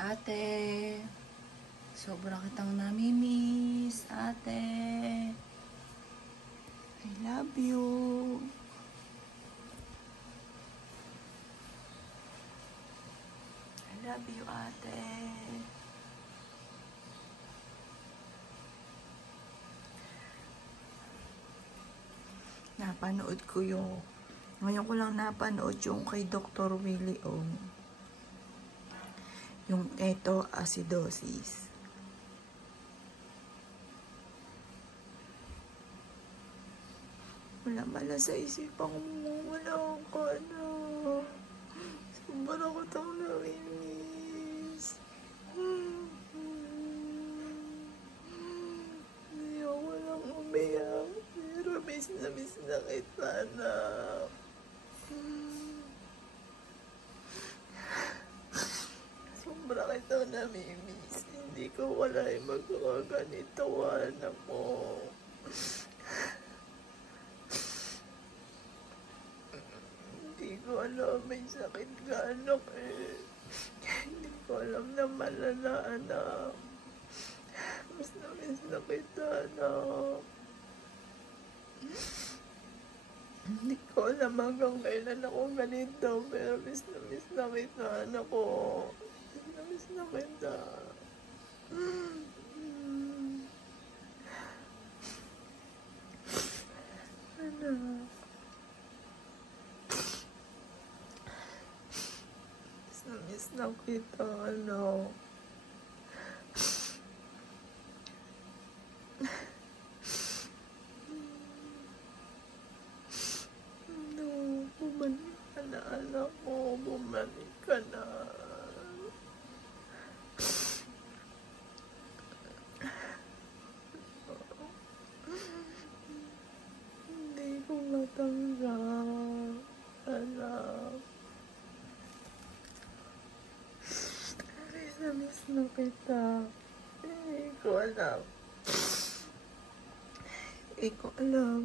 Ate, sobra kitang namimiss, ate. I love you. I love you, ate. Napanood ko ngayon ko lang napanood yung kay Dr. Willie Ong. Yung ketoacidosis. Wala sa isipan mo, wala ka na. Sobra ko itong namimiss. Hindi ako lang umiyak. Pero miss na kita na. Sobra kita namimiss. Hindi ko wala yung magkakaganito, anak mo. Hindi ko alam, may sakit ka, anak eh. Hindi ko alam na malala, anak. Mas na-miss na kita, anak. Hindi ko alam hanggang kailan ako ganito, pero miss na kita, anak ko. Miss na kita. Anak. Miss na kita, ano. No, bumalik ka na, anak mo. Bumalik ka na. Hindi ko matanggap, anak. Miss na kita. Hindi ko alam. Hindi ko alam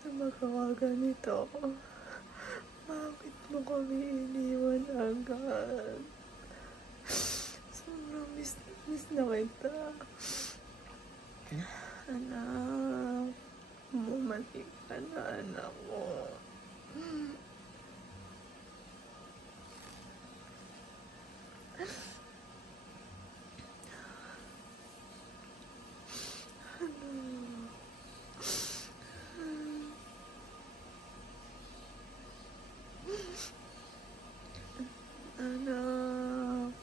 na magkakaganito. Bakit mo kami iniwan agad? Sobrang miss na kita. Anak, bumalik ka na, anak mo. Anak.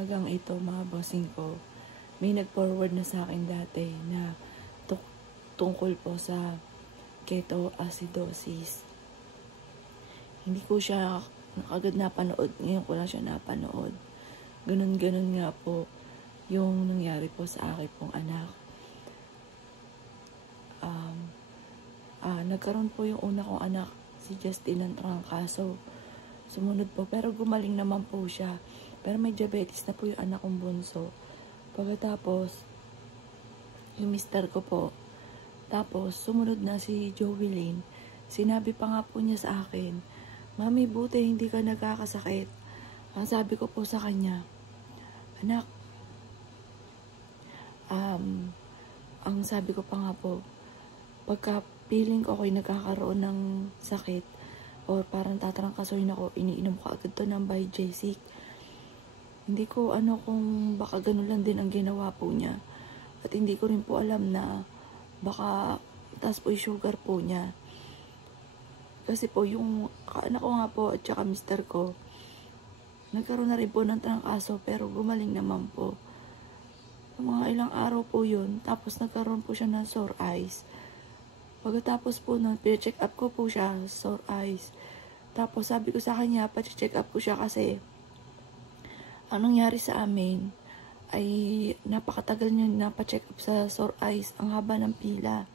umagang ito mga bossing ko, may nag-forward na sa akin dati na tungkol po sa ketoacidosis. Hindi ko siya agad napanood, ngayon ko lang siya napanood. Ganun nga po yung nangyari po sa akin pong anak. Nagkaroon po yung una kong anak, si Justin ng trangkaso. Sumunod po, pero gumaling naman po siya. Pero may diabetes na po yung anak kong bunso. Pagkatapos, yung mister ko po. Tapos, sumunod na si Jovelyn. Sinabi pa nga po niya sa akin, "Mami, buti hindi ka nagkakasakit." Ang sabi ko po sa kanya, "Anak, ang sabi ko pa nga po, pagka feeling ko ako'y nagkakaroon ng sakit, or parang tatrangkasuhin ako, iniinom ko agad to ng Bijesik." Hindi ko kung baka ganun lang din ang ginawa po niya. At hindi ko rin po alam na baka taas po yung sugar po niya. Kasi po yung anak ko nga po at saka mister ko, nagkaroon na rin po ng trangkaso pero gumaling naman po. Mga ilang araw po yun, tapos nagkaroon po siya ng sore eyes. Pagkatapos po nun, check up ko po siya, sore eyes. Tapos sabi ko sa kanya, check up ko siya kasi ang nangyari sa amin ay napakatagal niya check up sa sore eyes. Ang haba ng pila.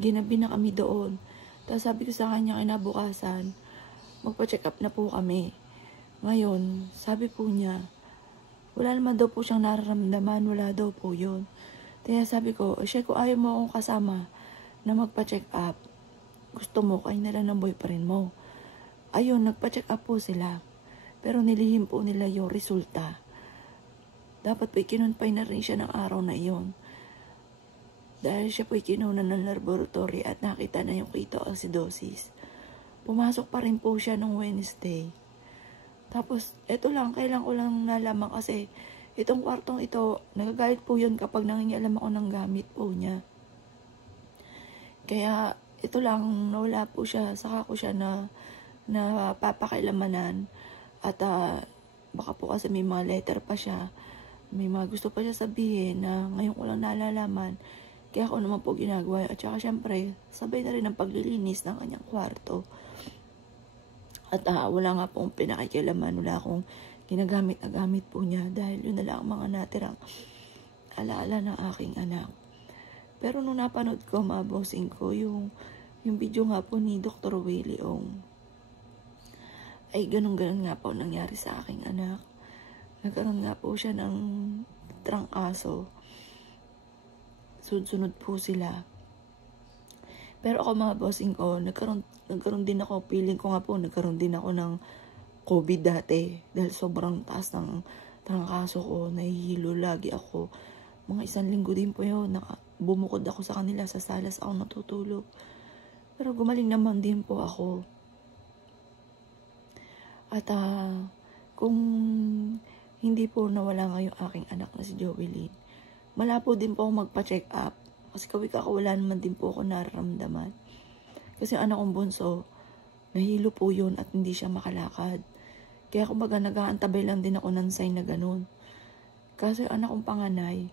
Ginabi na kami doon. Tapos sabi ko sa kanya kinabukasan, magpa-check up na po kami. Ngayon, sabi po niya, wala naman daw po siyang nararamdaman, wala daw po yun. Kaya sabi ko, siya, kung ayaw mo akong kasama na magpa-check up, gusto mo, kayo na lang ng boyfriend mo. Ayun, nagpa-check up po sila. Pero nilihim po nila yung resulta. Dapat po ikinunpay na rin siya ng araw na iyon. Dahil siya po ikinunan ng laboratory at nakita na yung ketoacidosis. Pumasok pa rin po siya nung Wednesday. Tapos, eto lang, kailan ko lang nalaman kasi itong kwartong ito, nagagalit po yun kapag nangingialam ako ng gamit po niya. Kaya, ito lang, nawala po siya, saka ko siya na papakialamanan. At baka po kasi may mga letter pa siya, may mga gusto pa siya sabihin na ngayon ko lang nalalaman. Kaya ako naman po ginagawa. At saka syempre, sabay na rin ang paglilinis ng kanyang kwarto. At wala nga pong pinakikialaman, wala akong ginagamit na gamit po niya dahil yun na lang ang mga natirang alaala ng aking anak. Pero nung napanood ko, mga bossing ko, yung video nga po ni Dr. Willie Ong, ay ganun nga po nangyari sa aking anak. Nagkaroon nga po siya ng trangkaso. Sunod po sila. Pero ako mga bossing ko, nagkaroon din ako, feeling ko nga po, nagkaroon din ako ng COVID dati. Dahil sobrang taas ng trangkaso ko, nahihilo lagi ako. Mga 1 linggo din po yun, bumukod ako sa kanila, sa salas ako natutulog. Pero gumaling naman din po ako. At kung hindi po nawala nga yung aking anak na si Jovelyn, malabo din po ako magpa-check up. Kasi wala naman din po ako nararamdaman. Kasi anak kong bunso, nahilo po yun at hindi siya makalakad. Kaya kumbaga nag-aantabay lang din ako ng sign na ganun. Kasi anak kong panganay,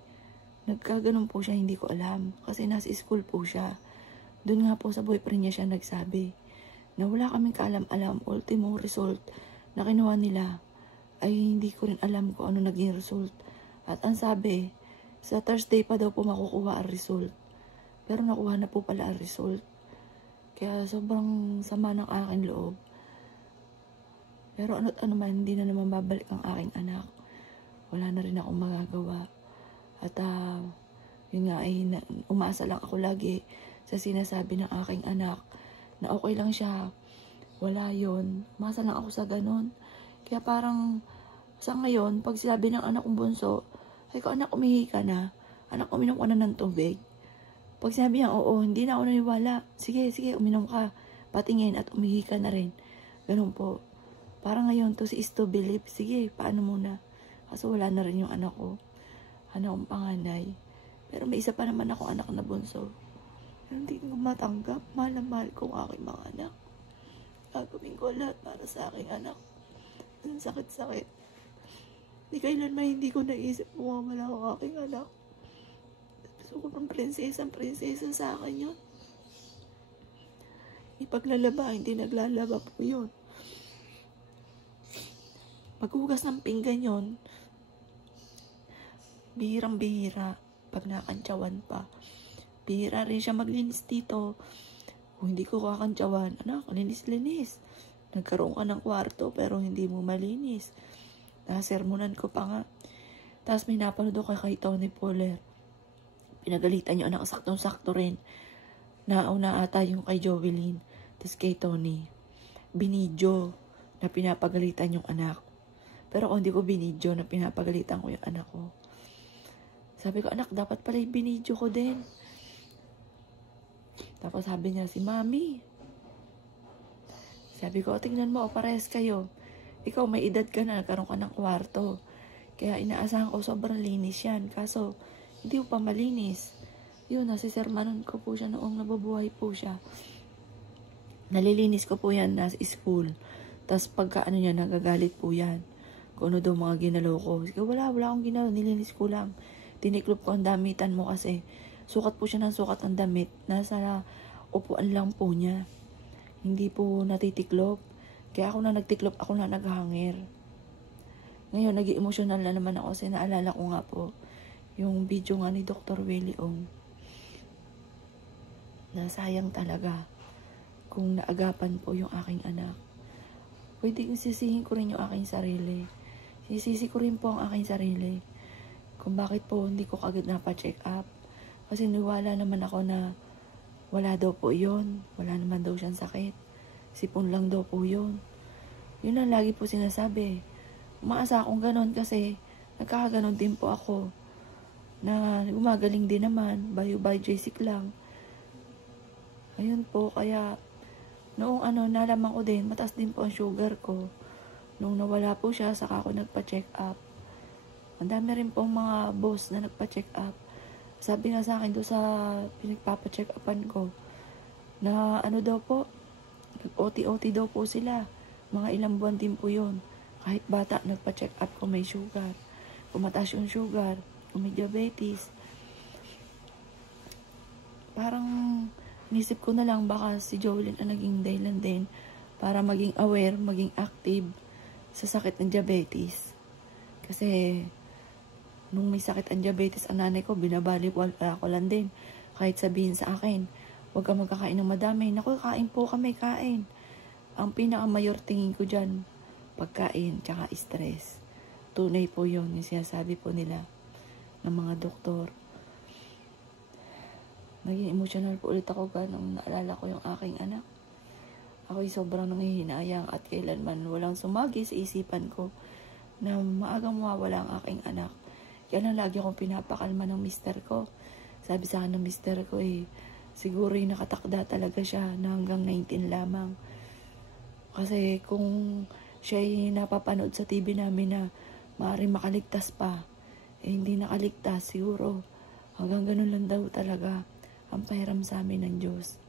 nagkaganon po siya, hindi ko alam. Kasi nasa school po siya. Doon nga po sa boyfriend niya siya nagsabi na wala kaming kaalam-alam. Ultimo result na kinuha nila ay hindi ko rin alam kung ano naging result. At ang sabi, sa Thursday pa daw po makukuha ang result. Pero nakuha na po pala ang result. Kaya sobrang sama ng aking loob. Pero ano't ano man, hindi na naman babalik ang aking anak. Wala na rin akong magagawa. At yun nga ay umaasa lang ako lagi sa sinasabi ng aking anak na okay lang siya. Wala yun. Umasa lang ako sa ganun. Kaya parang sa ngayon, pag sinabi ng anak kong bunso, ay ko anak, umihi ka na. Anak, uminom ka na ng tubig. Pag sinabi niya, oo, hindi na ako naniwala. Sige, uminom ka. Patingin at umihi ka na rin. Ganun po. Parang ngayon, to si is to believe. Sige, paano muna? Kasi wala na rin yung anak ko. Anak kong panganay. Pero may isa pa naman ako anak na bunso. Pero hindi ko matanggap. Mahal na mahal ko ang aking mga anak. Gagawin ko lahat para sa aking anak. Ang sakit-sakit. Hindi kailanman hindi ko naisip mawawala ang aking anak. Sobrang prinsesa sa akin yun. Ipaglalaba, hindi naglalaba po yun. Maghugas ng pinggan yun. Bihirang-bihira. Pag nakantsawan pa. Bihira rin siya maglinis dito. Kung hindi ko kakantsawan, anak, linis-linis. Nagkaroon ka ng kwarto pero hindi mo malinis. Nasermonan ko pa nga. Tapos may napanood ako kay Tony Poller. Pinagalitan yung anak, saktong-sakto rin. Nauna ata yung kay Jovelyn. Tapos kay Tony. Binidyo na pinapagalitan yung anak. Pero kung hindi ko binidyo na pinapagalitan ko yung anak ko. Sabi ko, anak, dapat pala binidyo ko din. Tapos sabi niya, si Mami. Sabi ko, tingnan mo, pares kayo. Ikaw, may edad ka na, nagkaroon ka ng kwarto. Kaya inaasahan ko sobrang linis yan. Kaso, hindi ko pa malinis. Yun, nasisermanon ko po siya noong nabubuhay po siya. Nalilinis ko po yan nasa school. Tapos pagka ano niya, nagagalit po yan. Kung ano daw mga ginalaw ko. Sige, wala akong ginalaw, nilinis ko lang. Tiniklop ko ang damitan mo kasi. Sukat po siya ng sukat ang damit. Nasa upuan lang po niya. Hindi po natitiklop. Kaya ako na nagtiklop, ako na naghangir. Ngayon, nag-emotional na naman ako kasi naalala ko nga po yung video nga ni Dr. Willie Ong. Nasayang talaga kung naagapan po yung aking anak. Pwede kong sisihin ko rin yung aking sarili. Sisisi ko rin po ang aking sarili. Kung bakit po hindi ko kagad napa-check up. Kasi niwala naman ako na wala daw po yun. Wala naman daw siyang sakit. Sipon lang daw po yun. Yun ang lagi po sinasabi. Umaasa akong ganon kasi nagkakaganon din po ako. Na gumagaling din naman. By Jessic lang. Ayun po, kaya noong nalaman ko din, mataas din po ang sugar ko. Nung nawala po siya, saka ako nagpa-check up. Ang dami rin po mga boss na nagpa-check up. Sabi nga sa akin doon sa pinagpapa-check upan ko, na daw po, nag-OT daw po sila. Mga ilang buwan din po yun. Kahit bata, nagpa-check up kung may sugar. Kung mataas yung sugar, kung may diabetes. Parang nisip ko na lang baka si Jovelyn ang naging dahilan din para maging aware, maging active sa sakit ng diabetes. Kasi nung may sakit ang diabetes ang nanay ko, binabalik-wala ko lang din. Kahit sabihin sa akin, huwag ka magkakain ng madami. Naku, kain po kami, kain. Ang pinakamayor tingin ko dyan, pagkain, tsaka stress. Tunay po yun, yung sinasabi po nila ng mga doktor. Naging emotional po ulit ako nung naalala ko yung aking anak. Ako'y sobrang nanghihinayang at kailanman walang sumagi sa isipan ko na maagang mawawala ang aking anak. Kaya lang lagi akong pinapakalma ng mister ko. Sabi sa akin ng mister ko siguro nakatakda talaga siya na hanggang 19 lamang. Kasi kung siya napapanood sa TV namin na maaaring makaligtas pa, hindi nakaligtas siguro. Hanggang ganun lang daw talaga ang pahiram sa amin ng Diyos.